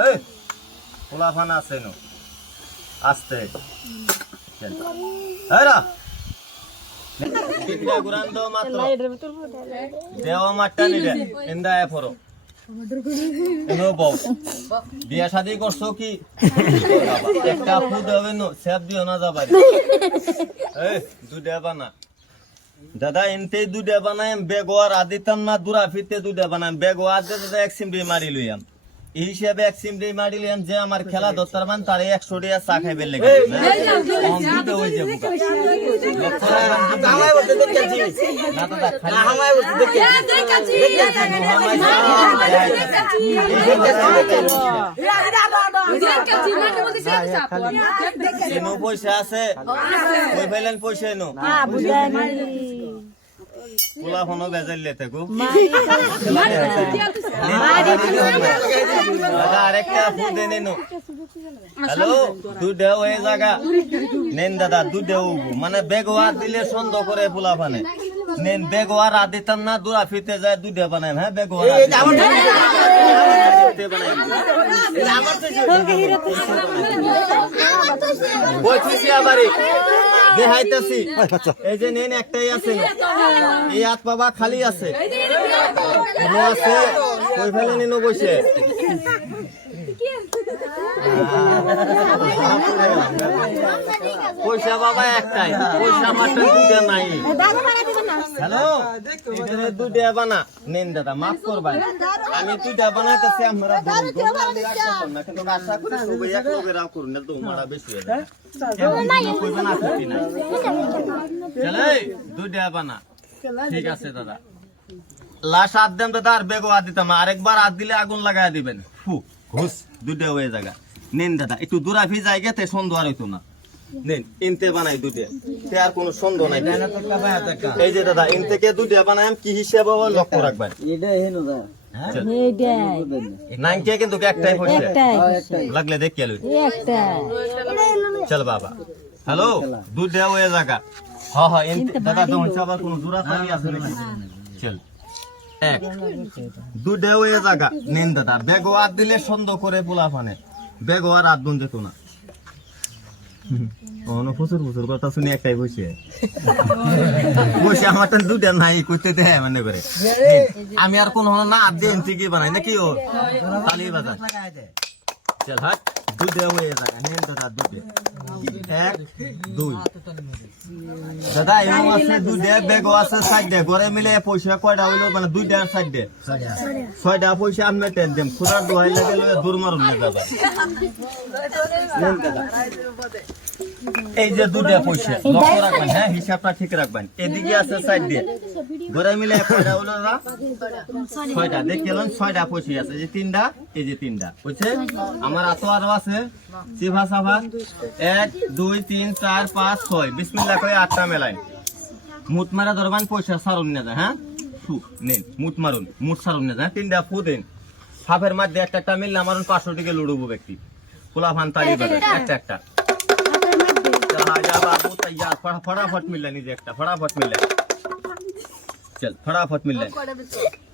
এই পোলাফান আছে নো। আস্তে। চল তিনটা গুরান দাও মাত্র। দেওয়া মাঠটা নিলে ইন্দা এ ফরো এনো বউ। বিয়া শাদি করছ কি? একটা ফু দেবে নো সেব দিও না যাবারি। এই দুটা বানা। দাদা এনতে দুটা বানাই বেগোয়ার আদিতাম না দূরা ফিরতে দুটা বানাই বেগোয়ার যে দাদা এক সিমড়ি মারি লইয়াম এই হিসাবে এক সিমড়ি মারি লইয়াম যে আমার খেলা ধরতার মান তারে একশো টাকা চা খাইবে লেগে হয়ে পয়সা আছে পয়সা এনো পোলা ফোনও বেজাল লেতে গো দাদা আরেকটা ফোন দেন এনো হ্যালো দুধ হয়ে জায়গা নেন দাদা দুধ মানে বেগওয়ার দিলে সন্দেহ করে পোলা ফানে নেন বেগওয়ার আর না দুরা ফিতে যায় দুধে বানাই হ্যাঁ বেগওয়ার বলছি আবারই দেখাইতেছি এই যে নেন, একটাই আছে। এই হাত বাবা খালি আছে। আছে কই ফেলে নিনো বসে। পয়সা বাবা একটাই, পয়সা মাত্র দুটা নাই। হ্যালো? এখানে দুটা বানা। নেন দাদা মাফ করবেন। আমি দুটা বানাইতেছি আমরা ধরুন ধরুন আমি রাগ করতাম না, কিন্তু আশা করি সবাই এক লগে রাগ করুন না তো মারা বেশি হয়ে যায় বানা। ঠিক আছে দাদা। লাশ হাত দেন দাদা আর হাত দিতাম। আরেকবার হাত দিলে আগুন লাগাই দিবেন। ফু ঘুষ দুটা হয়ে জায়গা নেন দাদা একটু দূরাফি জায়গাতে আর হইতো না। নেন ইনতে বানাই তে আর কোনো সন্দেহ নাই। এই যে দাদা বানাই কি হিসাবে হবে লক্ষ্য রাখবেন? চল। নাইনকে কিন্তু একটাই পয়সা লাগলে দেখ চল বাবা। হ্যালো? দুধ দেওয়া হয়ে জায়গা। হ হ দাদা তো হচ্ছে আবার কোনো জোড়া পানি আছে নাকি? চল। এক। দুধ দেওয়া হয়ে জায়গা। নিন দাদা বেগ আর দিলে সন্দেহ করে পোলা ফানে। বেগ আর আধ দুন যেত না। অন প্রচুর প্রচুর কথা শুনি একটাই বসে। বসে আমার তো দুটা নাই করতে দেয় মানে করে। আমি আর কোন না কি বানাই নাকি ও? তালি বাজার। চল হাট দুধে হয়ে যায় দাদা দুধে। এক, দুই। দাদা এমন আছে দুধে বেগ আছে সাইডে ঘরে মিলে পয়সা কয়টা মানে দুইটা সাইডে ছয়টা পয়সা দাদা। এই যে দুটা পয়সা, লক্ষ্য রাখবেন হ্যাঁ হিসাবটা ঠিক রাখবেন। এদিকে আছে সাইড দিয়ে ঘরে মিলে দাদা? ছয়টা। দেখলেন ছয়টা পয়সা আছে। যে তিনটা, এই যে তিনটা। বুঝছে আমার আতো আরও আছে। সিফা সাফা এক দুই তিন চার পাঁচ ছয়। বিসমিল্লা করে আটটা মেলায়। মুত মারা ধরবান পয়সা সারুন না যায় হ্যাঁ? ফু নেন মারুন মুত সারুন না যায়। তিনটা ফু দিন। সাফের মাঝে একটা একটা মিললে আমার পাঁচশো টিকে লুড়বো ব্যক্তি। খোলা ফান তালি পাবে একটা একটা ফটাফট মিললে নিজে একটা ফটাফট মিললে। চল ফটাফট মিললে।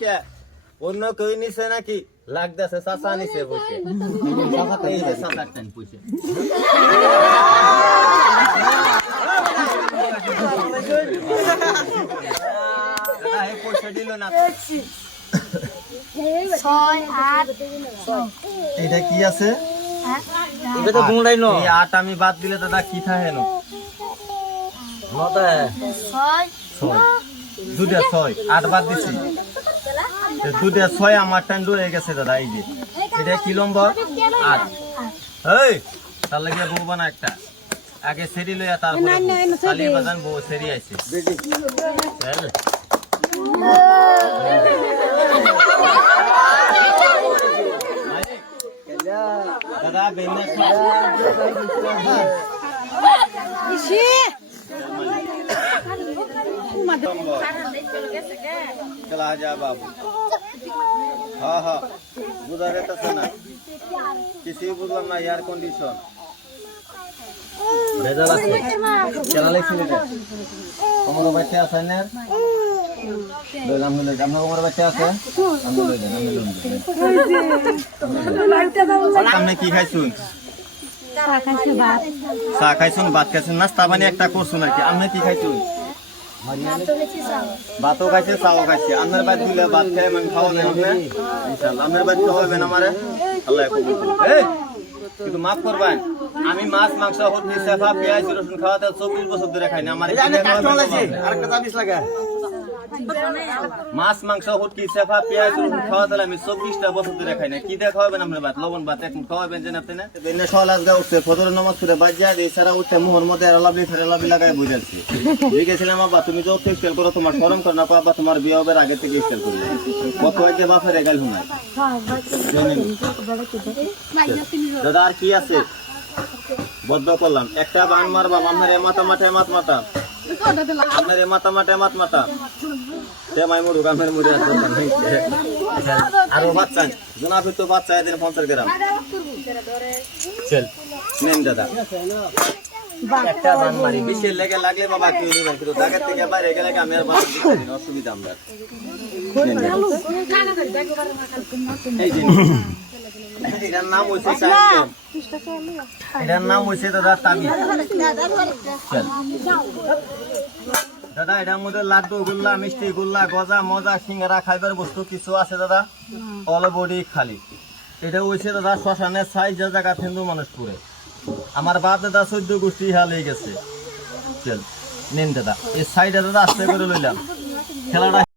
কে অন্য কেউ নিছে নাকি? লাগতেছে চাচা নিছে বসে চাচা ট্রেন পয়সা পয়সা দিল না। তো। এটা কি আছে? এই আট আমি বাদ দিলে দাদা কি থাকে নো? ছয় দুটা ছয়। আট বাদ দিছি। দুটা ছয় আমার টাইম রয়ে গেছে দাদা এই যে। এটা কি নম্বর আট। এই তার লাগে বউ বানা একটা। আগে সেরি লইয়া তারপরে। খালি বাজান বউ সেরি আইছে। বেনে ইসি। चला जा बाबू। हाँ हाँ। बुधवार तो सुना। किसी बुधवार ना, यार कंडीशन ভেজাল আছে কেনা লেখছি এটা কোমর বাচ্চা আছে না লইলাম হলে আপনার কোমর বাচ্চা আছে আমি লই চা খাইছুন ভাত খাইছুন নাস্তা বানিয়ে একটা করছুন আর কি আপনি কি খাইছুন ভাতও খাইছে চাও? খাইছে আপনার বাদ দিলে ভাত খেলে মানে খাওয়াবেন আপনি ইনশাল্লাহ আপনার বাদ খাওয়াবেন আমারে? আল্লাহ। কিন্তু মাফ করবেন আমি মাছ মাংস হতে সেফা পেঁয়াজ রসুন খাওয়াতে চব্বিশ বছর ধরে খাই না। আমার মাছ মাংস হুটকি সেফা পেঁয়াজ রসুন খাওয়াতে আমি চব্বিশটা বছর ধরে খাই না। কি দিয়ে খাওয়াবেন আপনার ভাত? লবণ ভাত মুঠ খাওয়াবেন যে আপনি না? সলাস গা উঠছে ফজর নামাজ করে বাজ্যা দিয়ে সারা উঠতে মোহর মধ্যে লাভলি ফেরে লাভলি লাগাই বুঝাচ্ছি। জিজ্ঞেছিলাম আব্বা তুমি যত স্টাইল করো তোমার শরম করো না আব্বা তোমার বিয়ে হবে আগে থেকে স্টাইল করবে কত হয়েছে বাপের এগাল হুনাই দাদা আর কি আছে? বদ্ধ করলাম। একটা বান মারবা আপনার এ মাথা মাঠে মাত মাথা আপনার এ মাথা মাঠে মাত মাথা সে মাই নেই। আরও বাচ্চা জোনাফি তো গ্রাম। চল, নেন দাদা। বান মারি বেশি লেগে লাগলে বাবা কি হইবে কিন্তু দাগের থেকে বাইরে গেলে আমি আর অসুবিধা আমরা। এই যে, এটার নাম হয়েছে এটার নাম হয়েছে দাদা তাবি দাদা এটার মধ্যে লাড্ডু গোল্লা মিষ্টি গোল্লা গজা মজা সিঙ্গারা খাইবার বস্তু কিছু আছে দাদা? অল বডি খালি। এটা হয়েছে দাদা শ্মশানের সাইজ যে জায়গা হিন্দু মানুষ পুরে। আমার বাপ দাদা চোদ্দ গোষ্ঠী হাল হয়ে গেছে। চল নিন দাদা। এই সাইডে দাদা আস্তে করে লইলাম। খেলাটা